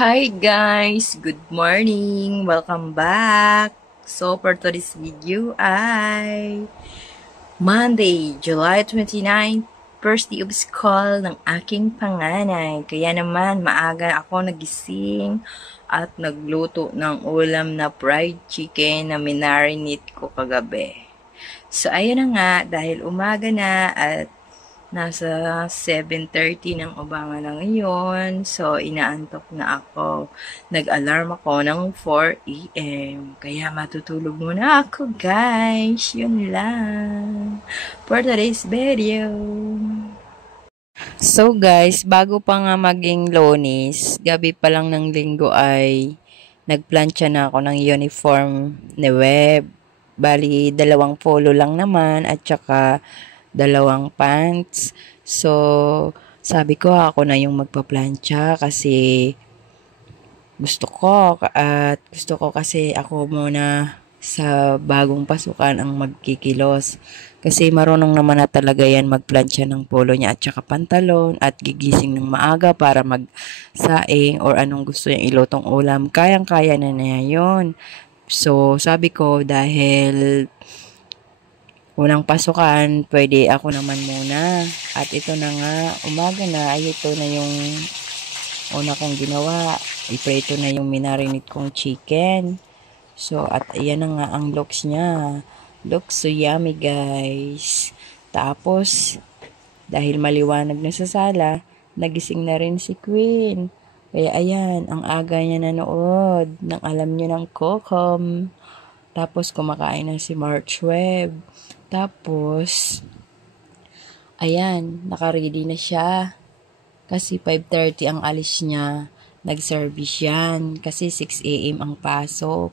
Hi guys! Good morning! Welcome back! So for today's video ay Monday, July 29th, first day of school ng aking panganay. Kaya naman maaga ako nagising at nagluto ng ulam na fried chicken na minarinate ko kagabi. So ayun na nga, dahil umaga na at nasa 7:30 ng umaga na ngayon. So, inaantok na ako. Nag-alarm ako ng 4 a.m. Kaya matutulog muna ako, guys. Yun lang. For today's video. So, guys, bago pa nga maging Lunes, gabi pa lang ng linggo ay nagplantsa na ako ng uniform ni Web. Bali, 2 polo lang naman at saka 2 pants. So, sabi ko ako na yung magpa-plancha kasi gusto ko kasi ako muna sa bagong pasukan ang magkikilos. Kasi marunong naman na talaga yan magplantsa ng polo niya at saka pantalon at gigising ng maaga para magsaing or anong gusto niya ilutong ulam. Kayang-kaya na niya yun. So, sabi ko dahil unang pasukan, pwede ako naman muna. At ito na nga, umaga na, ay ito na yung una kong ginawa. Iprito na yung minarinate kong chicken. So, at ayan na nga ang looks niya. Looks so yummy, guys. Tapos, dahil maliwanag na sa sala, nagising na rin si Queen. Kaya ayan, ang aga niya nanood ng alam niyo ng Kokom. Tapos, kumakain na si March Webb. Tapos, ayan, naka-ready na siya. Kasi 5:30 ang alis niya. Nag-service yan. Kasi 6 a.m. ang pasok.